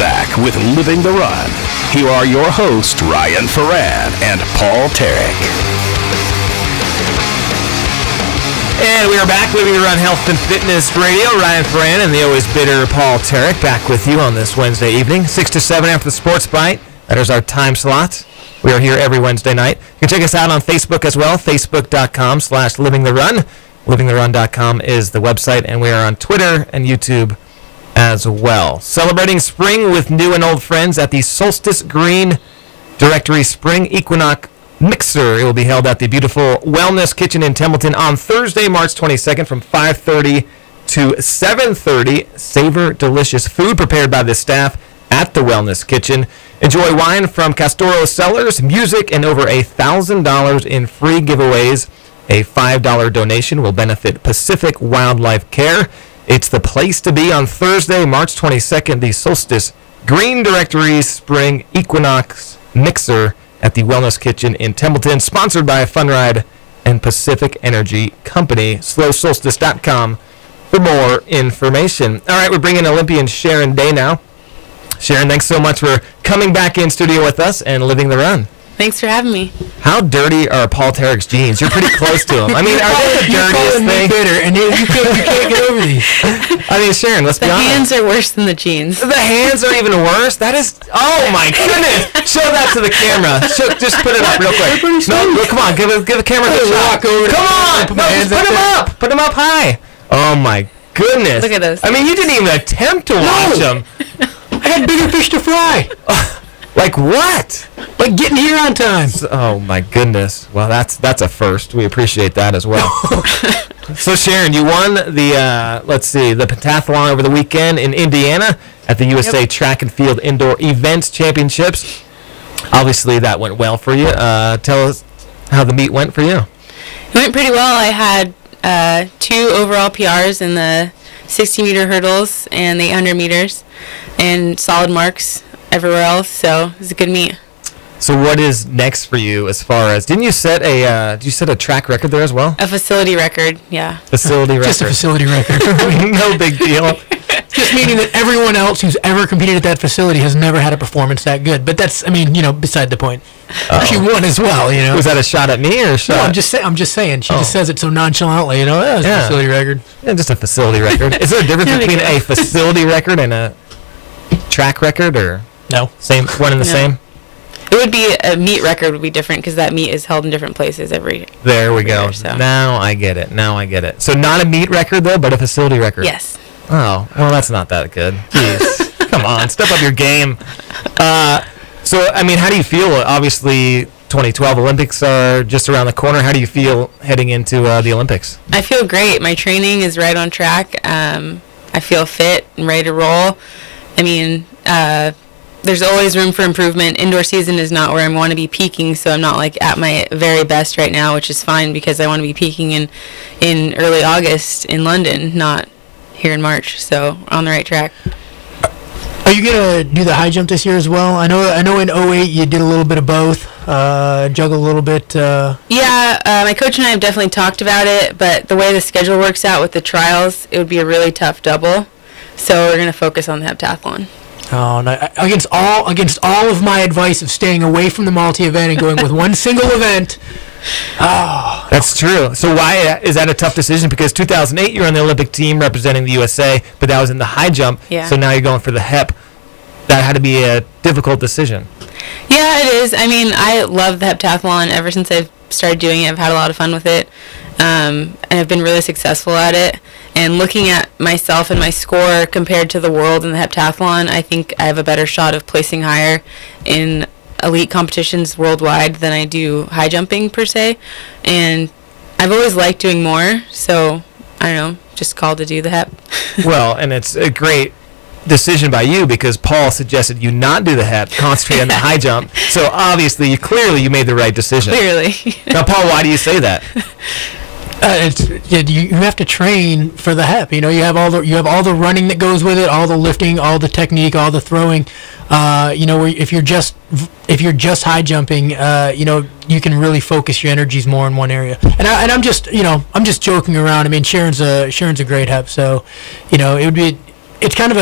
back with Living the Run. Here are your hosts, Ryan Ferran and Paul Tarek. And we are back, Living the Run Health and Fitness Radio. Ryan Ferran and the always bitter Paul Tarek back with you on this Wednesday evening, 6 to 7 after the Sports Bite. That is our time slot. We are here every Wednesday night. You can check us out on Facebook as well, facebook.com/livingtherun. Livingtherun.com is the website, and we are on Twitter and YouTube as well. Celebrating spring with new and old friends at the Solstice Green Directory Spring Equinox Mixer. It will be held at the beautiful Wellness Kitchen in Templeton on Thursday, March 22nd from 5:30 to 7:30. Savor delicious food prepared by the staff at the Wellness Kitchen. Enjoy wine from Castoro Cellars, music, and over $1,000 in free giveaways. A $5 donation will benefit Pacific Wildlife Care. It's the place to be on Thursday, March 22nd, the Solstice Green Directory Spring Equinox Mixer at the Wellness Kitchen in Templeton, sponsored by Funride and Pacific Energy Company. slowsolstice.com for more information. All right, we're bringing Olympian Sharon Day now. Sharon, thanks so much for coming back in studio with us and living the run. Thanks for having me. How dirty are Paul Tarek's jeans? You're pretty close to him. I mean, are they the dirtiest thing? Bitter, and you can't get over these. I mean, Sharon, let's be honest. The hands are worse than the jeans. The hands are even worse? That is... Oh, my goodness. Show that to the camera. Just put it up real quick. No, come on. Give the camera a shot. Come on. No, just put them up. Put them up high. Oh, my goodness. Look at those. I mean, you didn't even attempt to watch them. I got bigger fish to fry. Like what? Like getting here on time. Oh my goodness. Well, that's a first. We appreciate that as well. So Sharon, you won the the pentathlon over the weekend in Indiana at the USA Track and Field Indoor Events Championships. Obviously, that went well for you. Tell us how the meet went for you. It went pretty well. I had 2 overall PRs in the 60-meter hurdles and the 800 meters, and solid marks everywhere else, so it was a good meet. So what is next for you as far as, did you set a track record there as well? A facility record, yeah. Facility record. Just a facility record. No big deal. Just meaning that everyone else who's ever competed at that facility has never had a performance that good. But that's, I mean, beside the point. She won as well, Was that a shot at me or a shot? No, I'm just saying. She just says it so nonchalantly, it's a facility record. Yeah, just a facility record. Is there a difference between a facility record and a track record, or? No. Same, one and the same? It would be, a meet record would be different because that meet is held in different places every There we go. year, so. Now I get it. So not a meet record, though, but a facility record. Yes. Oh, well, that's not that good. Jeez. Come on, step up your game. So, I mean, how do you feel? Obviously, 2012 Olympics are just around the corner. How do you feel heading into the Olympics? I feel great. My training is right on track. I feel fit and ready to roll. I mean, there's always room for improvement. Indoor season is not where I want to be peaking, so I'm not like at my very best right now, which is fine because I want to be peaking in early August in London, not here in March. So on the right track. Are you gonna do the high jump this year as well? I know in 08 you did a little bit of both, juggle a little bit. Yeah, my coach and I have definitely talked about it, but the way the schedule works out with the trials, it would be a really tough double. So we're gonna focus on the heptathlon. Oh, no, against all of my advice of staying away from the multi-event and going with one single event. Oh, that's true. So why is that a tough decision? Because 2008 you were on the Olympic team representing the USA, but that was in the high jump. Yeah. So now you're going for the hep. That had to be a difficult decision. Yeah, it is. I mean, I love the heptathlon ever since I've started doing it. I've had a lot of fun with it, and I've been really successful at it. And looking at myself and my score compared to the world in the heptathlon, I think I have a better shot of placing higher in elite competitions worldwide than I do high jumping per se. And I've always liked doing more, so I don't know, just called to do the hep. Well, and it's a great decision by you because Paul suggested you not do the hep, concentrate on the high jump. So obviously, clearly you made the right decision. Clearly. Now, Paul, why do you say that? You have to train for the hep. You have all the running that goes with it, all the lifting, all the technique, all the throwing. If you're just high jumping, you can really focus your energies more in one area. And I'm just joking around. I mean, Sharon's a great hep, so it would be. It's kind of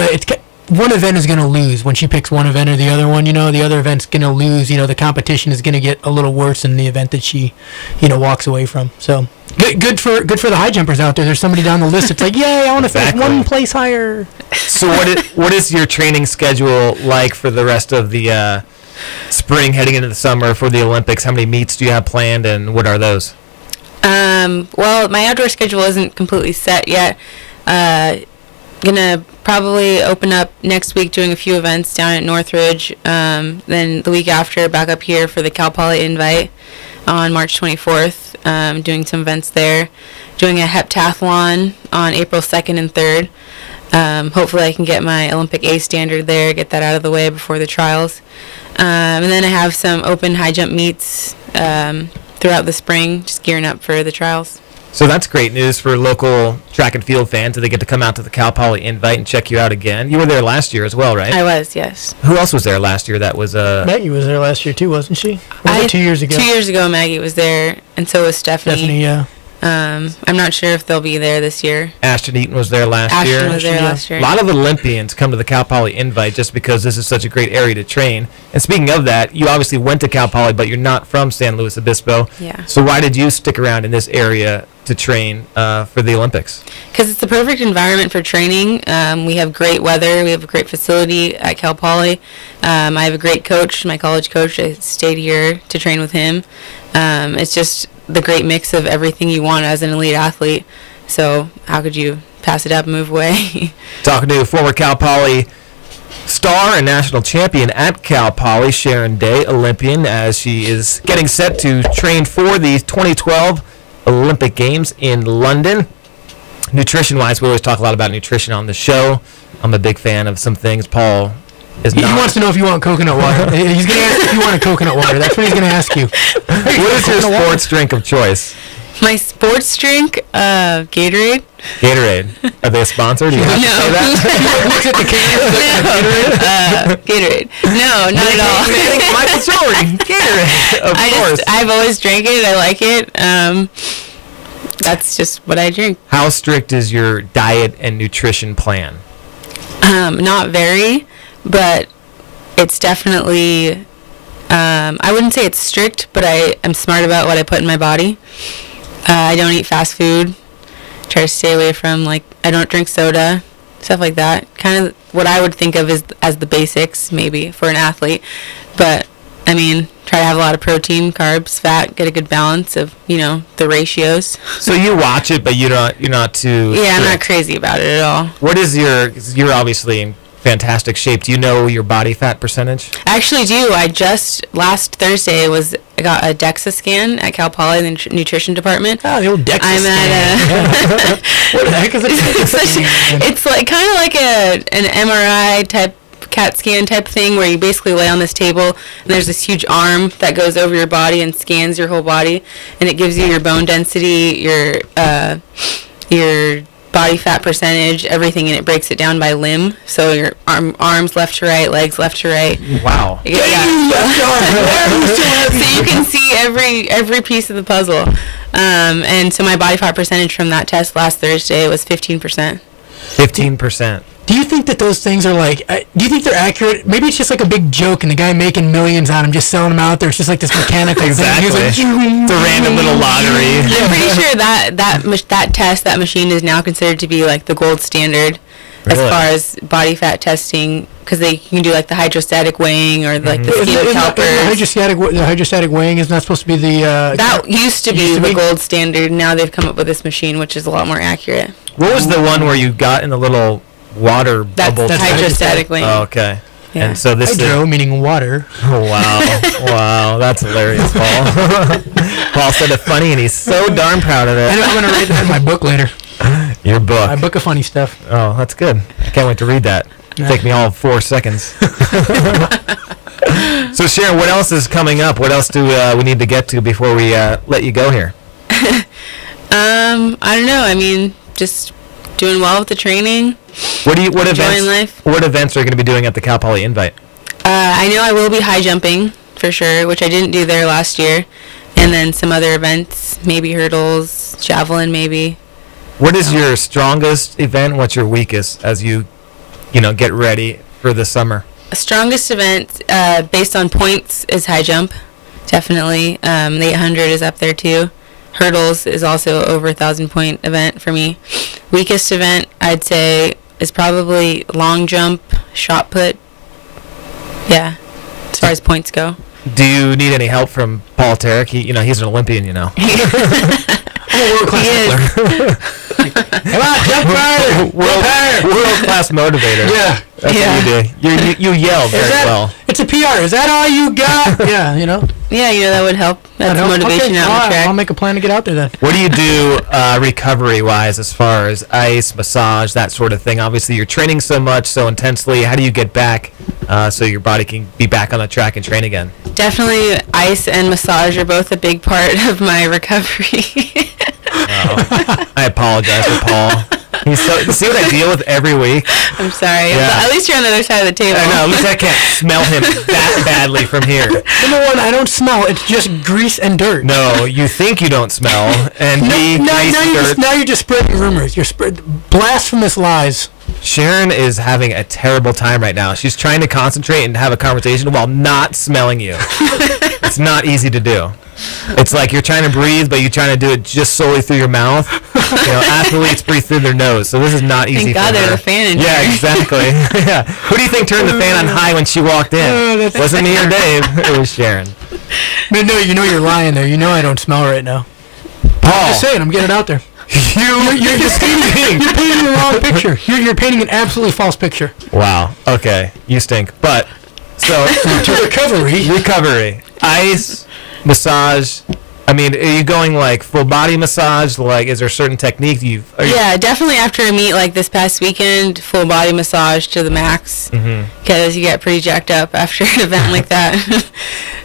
one event is going to lose when she picks one event or the other one. The other event's going to lose. The competition is going to get a little worse in the event that she, walks away from. So good for the high jumpers out there. There's somebody down the list. It's like, yay, I want to finish one place higher. So what is your training schedule like for the rest of the spring heading into the summer for the Olympics? How many meets do you have planned, and what are those? Well, my outdoor schedule isn't completely set yet. Gonna probably open up next week doing a few events down at Northridge. Then the week after, back up here for the Cal Poly Invite on March 24th. Doing some events there. Doing a heptathlon on April 2nd and 3rd. Hopefully I can get my Olympic A standard there, get that out of the way before the trials. And then I have some open high jump meets throughout the spring, just gearing up for the trials. So that's great news for local track and field fans that they get to come out to the Cal Poly Invite and check you out again. You were there last year as well, right? I was, yes. Who else was there last year? That was Maggie was there last year too, wasn't she? Or was it 2 years ago? 2 years ago, Maggie was there, and so was Stephanie. Stephanie, yeah. I'm not sure if they'll be there this year. Ashton Eaton was there last year. Ashton was there last year. A lot of Olympians come to the Cal Poly Invite just because this is such a great area to train. And speaking of that, you obviously went to Cal Poly, but you're not from San Luis Obispo. Yeah. So why did you stick around in this area to train for the Olympics? Because it's the perfect environment for training. We have great weather. We have a great facility at Cal Poly. I have a great coach, my college coach. I stayed here to train with him. It's just the great mix of everything you want as an elite athlete. So how could you pass it up and move away? Talking to former Cal Poly star and national champion at Cal Poly, Sharon Day, Olympian, as she is getting set to train for the 2012 Olympic Games in London. Nutrition-wise, we always talk a lot about nutrition on the show. I'm a big fan of some things. Paul is not. He wants to know if you want coconut water. He's going to ask if you want a coconut water. That's what he's going to ask you. What is your sports drink of choice? My sports drink, Gatorade. Gatorade. Are they a sponsor? Do you have to say that? Gatorade. No, not at all. Michael Jordan. Gatorade. Of course. I've always drank it. I like it. That's just what I drink. How strict is your diet and nutrition plan? Not very, but it's definitely, I wouldn't say it's strict, but I am smart about what I put in my body. I don't eat fast food. Try to stay away from, I don't drink soda, stuff like that. Kind of what I would think of as the basics, maybe, for an athlete. But, try to have a lot of protein, carbs, fat, get a good balance of, the ratios. So you watch it, but you're not too... Yeah, I'm not crazy about it at all. What is you're obviously in fantastic shape. Do you know your body fat percentage? I actually do. Last Thursday, I got a DEXA scan at Cal Poly, the nutrition department. Oh, the old DEXA I'm scan. What the heck is it? It's kind of like an MRI type, CAT scan type thing, where you basically lay on this table and there's this huge arm that goes over your body and scans your whole body, and it gives you your bone density, your body fat percentage, everything, and it breaks it down by limb. So your arms left to right, legs left to right. Wow. Yeah. So you can see every piece of the puzzle. And so my body fat percentage from that test last Thursday was 15%. 15%. Do you think that those things are do you think they're accurate? Maybe it's just like a big joke and the guy making millions on them, just selling them out there. It's just like this mechanical exactly. thing. He's like, it's a random little lottery. I'm pretty sure that machine is now considered to be the gold standard as far as body fat testing, because they can do the hydrostatic weighing or the skin calipers. The hydrostatic weighing is not supposed to be the... that used to be the gold standard. Now they've come up with this machine, which is a lot more accurate. What was the one where you got in the little water bubble? That's hydrostatic weighing. Oh, okay. Yeah. And so this Hydro, meaning water. Oh, wow. Wow, that's hilarious, Paul. Paul said it funny, and he's so darn proud of it. I'm going to write that in my book later. Your book. My book of funny stuff. Oh, that's good. I can't wait to read that. It'll take me all 4 seconds. So, Sharon, what else is coming up? What else do we need to get to before we let you go here? I don't know. Just doing well with the training. What enjoying life. What events are you going to be doing at the Cal Poly Invite? I know I will be high jumping for sure, which I didn't do there last year, and then some other events, maybe hurdles, javelin, maybe. What is your strongest event? What's your weakest as you get ready for the summer? Strongest event based on points is high jump, definitely. The 800 is up there too. Hurdles is also over 1,000-point event for me. Weakest event I'd say is probably long jump, shot put. Yeah, as far as points go. Do you need any help from Paul Tarek? He's an Olympian. I'm a world-class wrestler. Come on, jump higher! World-class motivator. Yeah. That's what you do. You yell very well. It's a PR. Is that all you got? Yeah, Yeah, that would help. That's motivation out on the track. I'll make a plan to get out there then. What do you do recovery-wise as far as ice, massage, that sort of thing? Obviously, you're training so much, so intensely. How do you get back so your body can be back on the track and train again? Definitely ice and massage are both a big part of my recovery. I apologize for Paul. See what I deal with every week? I'm sorry. Yeah. At least you're on the other side of the table. I know. At least I can't smell him that badly from here. Number one, I don't smell. It's just grease and dirt. No, you think you don't smell, and now you're just spreading rumors. You're blasphemous lies. Sharon is having a terrible time right now. She's trying to concentrate and have a conversation while not smelling you. It's not easy to do. It's like you're trying to breathe, but you're trying to do it just solely through your mouth. Athletes breathe through their nose, so this is not easy. Thank God for her. there's a fan in here. Yeah, exactly. Yeah. Who do you think turned the fan on high when she walked in? Wasn't me or Dave. It was Sharon. No, you're lying there. I don't smell right now. Paul. I'm just saying, I'm getting it out there. You're painting the wrong picture. You're painting an absolutely false picture. Wow. Okay. You stink. But, so. To Recovery. Ice, massage. I mean, are you going like full body massage? Like, is there a certain technique Yeah, definitely after a meet like this past weekend, full body massage to the max. Because you get pretty jacked up after an event like that.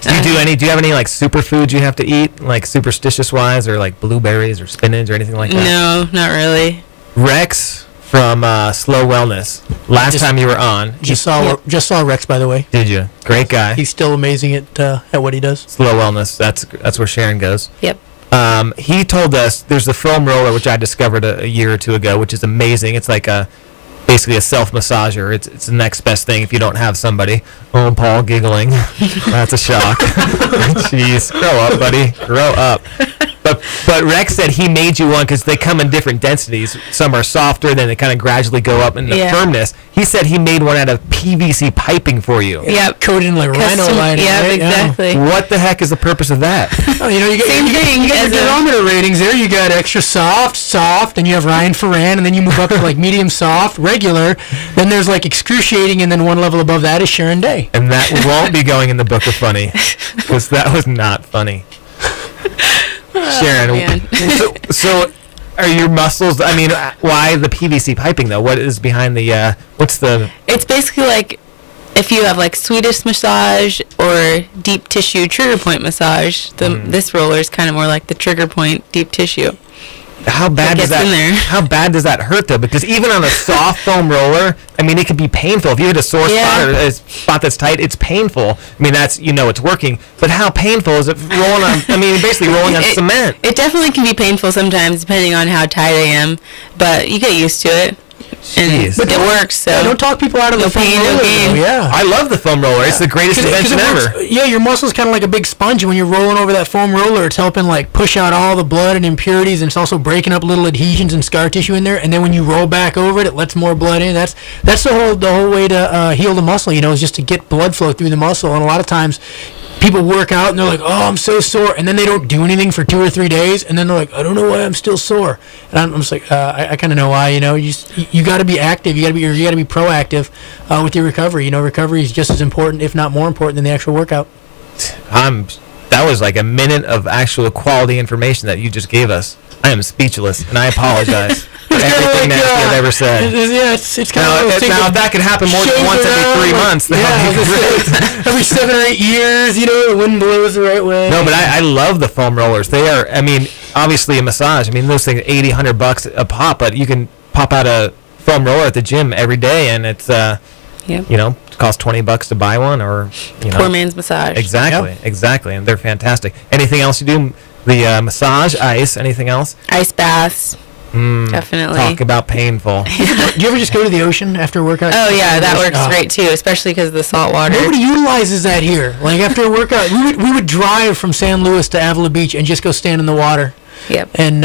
Do you have any like superfoods you have to eat, like superstitious wise, or like blueberries or spinach or anything like that? No, not really. Rex from Slow Wellness. Last time you were on, just saw Rex, by the way. Did you? Great guy. He's still amazing at what he does. Slow Wellness. That's where Sharon goes. Yep. He told us there's the foam roller, which I discovered a year or two ago, which is amazing. It's like basically a self-massager. It's the next best thing if you don't have somebody. Oh, Paul giggling. That's a shock. Jeez. Grow up, buddy. Grow up. But Rex said he made you one because they come in different densities. Some are softer, then they kind of gradually go up in the firmness. He said he made one out of PVC piping for you. Yep. Coated in like rhino lining. Yeah, right? Exactly. What the heck is the purpose of that? You got your barometer ratings there. You got extra soft, and you have Ryan Ferran, and then you move up to like medium soft, regular. Then there's like excruciating, and then one level above that is Sharon Day. And that won't be going in the book of funny, because that was not funny. Sharon, so are your muscles, why the PVC piping though? What is behind the, It's basically like if you have like Swedish massage or deep tissue trigger point massage, this roller is kind of more like the trigger point deep tissue. How bad does that hurt though? Because even on a soft foam roller, it can be painful. If you hit a sore spot or a spot that's tight, it's painful. That's it's working. But how painful is it rolling on? Basically rolling on cement. It definitely can be painful sometimes, depending on how tight I am. But you get used to it. But it works, so don't talk people out of the foam roller. Yeah, I love the foam roller. It's the greatest invention ever. Yeah, your muscle's kind of like a big sponge, and when you're rolling over that foam roller, it's helping like push out all the blood and impurities, and it's also breaking up little adhesions and scar tissue in there. And then when you roll back over it, it lets more blood in. That's the whole way to heal the muscle. Is just to get blood flow through the muscle. And a lot of times, people work out and they're like, "Oh, I'm so sore," and then they don't do anything for 2 or 3 days, and then they're like, "I don't know why I'm still sore." And I'm just like, I kind of know why. You got to be active. You got to be proactive with your recovery. Recovery is just as important, if not more important, than the actual workout. That was like a minute of actual quality information that you just gave us. I am speechless, and I apologize for everything that I've ever said. It's kind of now if that could happen more than once every 3 months, that would be great. Every 7 or 8 years, the wind blows the right way. No, but I love the foam rollers. They are, obviously a massage. Those things $80, $100 a pop, but you can pop out a foam roller at the gym every day, and it's it costs $20 to buy one, or poor man's massage. Exactly, and they're fantastic. Anything else you do? The massage, ice, anything else? Ice baths. Definitely. Talk about painful. Do you ever just go to the ocean after a workout? Oh yeah, that works great too, especially because of the salt water. Nobody utilizes that here. Like after a workout, we would drive from San Luis to Avila Beach and just go stand in the water. Yep. And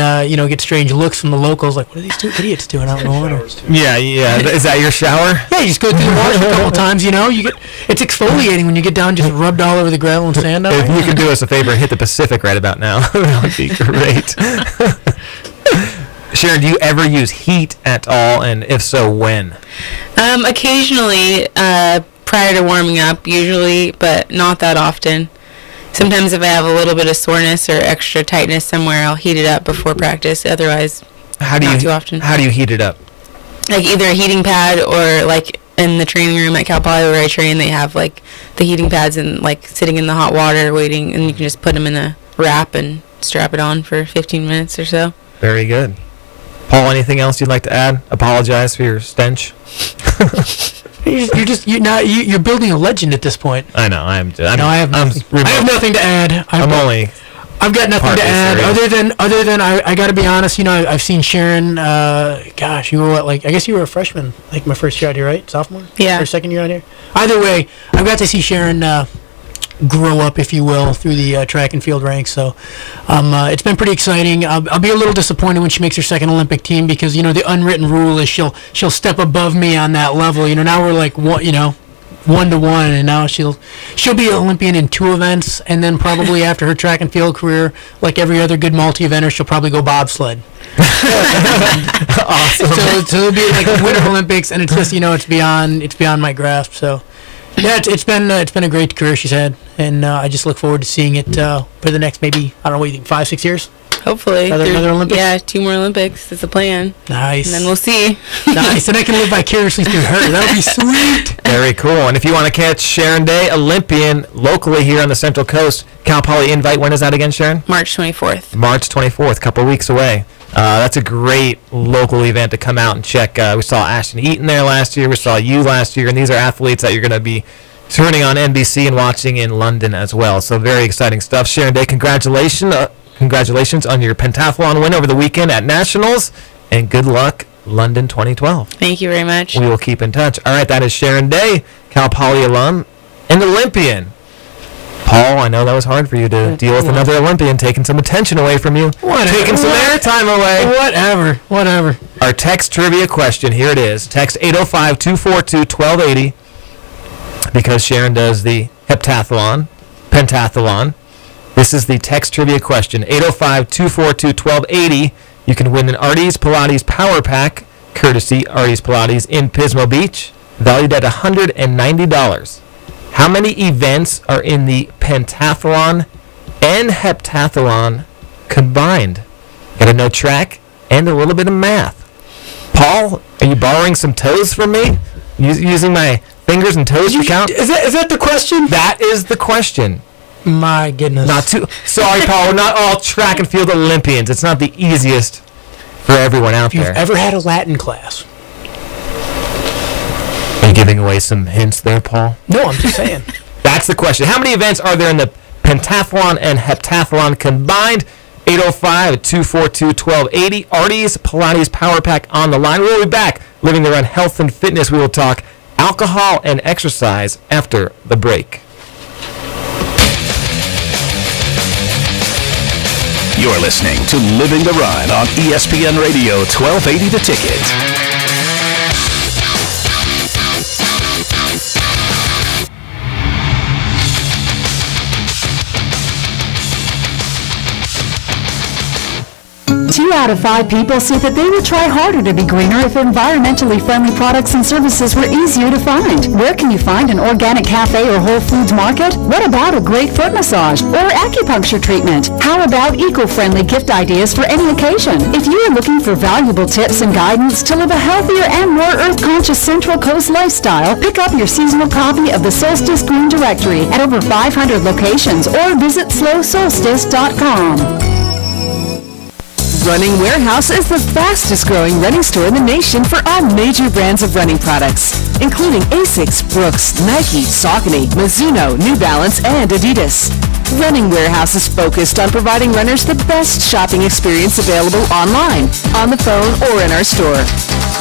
get strange looks from the locals, like, what are these two idiots doing out in the water? Yeah. Is that your shower? Yeah, you just go through the water a couple times. It's exfoliating when you get down, just rubbed all over the gravel and sand. If you can do us a favor and hit the Pacific right about now, that would be great. Sharon, do you ever use heat at all, and if so, when? Occasionally, prior to warming up, usually, but not that often. Sometimes if I have a little bit of soreness or extra tightness somewhere, I'll heat it up before practice. Otherwise, not too often. How do you heat it up? Like either a heating pad or like in the training room at Cal Poly where I train, they have like the heating pads and like sitting in the hot water waiting, and you can just put them in a wrap and strap it on for 15 minutes or so. Very good. Paul, anything else you'd like to add? Apologize for your stench. You're building a legend at this point. I know. I have nothing to add. I've got nothing to add other than I got to be honest. I've seen Sharon. Gosh, you were what? Like I guess you were a freshman. Like my first year out here, right? Sophomore. Yeah. Or second year out here. Either way, I've got to see Sharon grow up, if you will, through the track and field ranks. So it's been pretty exciting. I'll be a little disappointed when she makes her second Olympic team because the unwritten rule is she'll step above me on that level. Now we're like 1-to-1, and now she'll be an Olympian in 2 events, and then probably after her track and field career, like every other good multi-eventer, she'll probably go bobsled. Awesome. So it'll be like Winter Olympics, and it's just it's beyond my grasp. So. Yeah, it's been a great career she's had, and I just look forward to seeing it for the next maybe, I don't know, what you think, 5-6 years? Hopefully. Another Olympics? Yeah, 2 more Olympics is the plan. Nice. And then we'll see. Nice, and I can live vicariously through her. That would be sweet. Very cool. And if you want to catch Sharon Day, Olympian, locally here on the Central Coast, Cal Poly Invite, when is that again, Sharon? March 24th. March 24th, a couple weeks away. That's a great local event to come out and check. We saw Ashton Eaton there last year. We saw you last year. And these are athletes that you're going to be turning on NBC and watching in London as well. So very exciting stuff. Sharon Day, congratulations on your pentathlon win over the weekend at Nationals. And good luck, London 2012. Thank you very much. We will keep in touch. All right, that is Sharon Day, Cal Poly alum and Olympian. Paul, I know that was hard for you to deal with another Olympian taking some attention away from you. Taking some airtime away. Whatever. Our text trivia question, here it is. Text 805-242-1280 because Sharon does the pentathlon. This is the text trivia question. 805-242-1280. You can win an Artie's Pilates Power Pack, courtesy Artie's Pilates in Pismo Beach, valued at $190. How many events are in the pentathlon and heptathlon combined? Got to know track and a little bit of math. Paul, are you borrowing some toes from me? Using my fingers and toes to count? Is that the question? That is the question. My goodness. Sorry, Paul. We're not all track and field Olympians. It's not the easiest for everyone out there. If you've ever had a Latin class. Are you giving away some hints there, Paul? No, I'm just saying. That's the question. How many events are there in the pentathlon and heptathlon combined? 805-242-1280. Artie's Pilates Power Pack on the line. We'll be back. Living the Run Health and Fitness. We will talk alcohol and exercise after the break. You're listening to Living the Run on ESPN Radio 1280 The Ticket. 2 out of 5 people say that they would try harder to be greener if environmentally friendly products and services were easier to find. Where can you find an organic cafe or Whole Foods market? What about a great foot massage or acupuncture treatment? How about eco-friendly gift ideas for any occasion? If you are looking for valuable tips and guidance to live a healthier and more earth-conscious Central Coast lifestyle, pick up your seasonal copy of the Solstice Green Directory at over 500 locations or visit slowsolstice.com. Running Warehouse is the fastest growing running store in the nation for all major brands of running products, including Asics, Brooks, Nike, Saucony, Mizuno, New Balance, and Adidas. Running Warehouse is focused on providing runners the best shopping experience available online, on the phone, or in our store.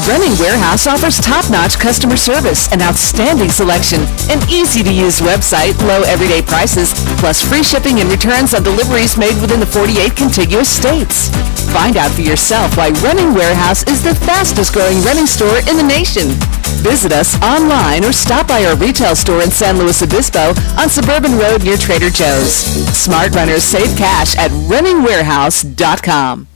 Running Warehouse offers top-notch customer service, an outstanding selection, an easy-to-use website, low everyday prices, plus free shipping and returns on deliveries made within the 48 contiguous states. Find out for yourself why Running Warehouse is the fastest-growing running store in the nation. Visit us online or stop by our retail store in San Luis Obispo on Suburban Road near Trader Joe's. Smart runners save cash at runningwarehouse.com.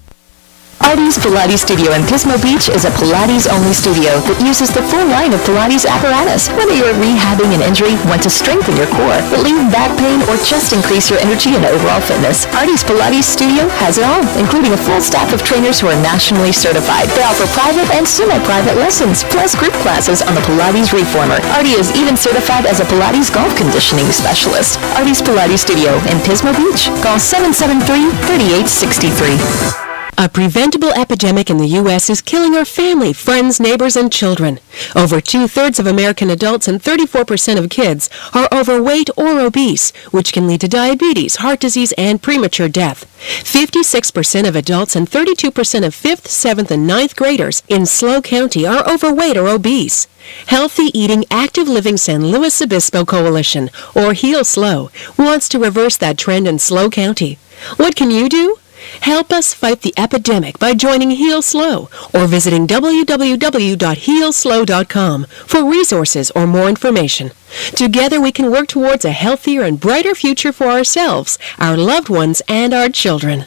Artie's Pilates Studio in Pismo Beach is a Pilates-only studio that uses the full line of Pilates apparatus. Whether you're rehabbing an injury, want to strengthen your core, relieve back pain, or just increase your energy and overall fitness, Artie's Pilates Studio has it all, including a full staff of trainers who are nationally certified. They offer private and semi-private lessons, plus group classes on the Pilates Reformer. Artie is even certified as a Pilates golf conditioning specialist. Artie's Pilates Studio in Pismo Beach. Call 773-3863. A preventable epidemic in the U.S. is killing our family, friends, neighbors, and children. Over 2/3 of American adults and 34% of kids are overweight or obese, which can lead to diabetes, heart disease, and premature death. 56% of adults and 32% of 5th, 7th, and 9th graders in SLO County are overweight or obese. Healthy Eating Active Living San Luis Obispo Coalition, or HEAL SLO, wants to reverse that trend in SLO County. What can you do? Help us fight the epidemic by joining Heal Slow or visiting www.healslow.com for resources or more information. Together we can work towards a healthier and brighter future for ourselves, our loved ones, and our children.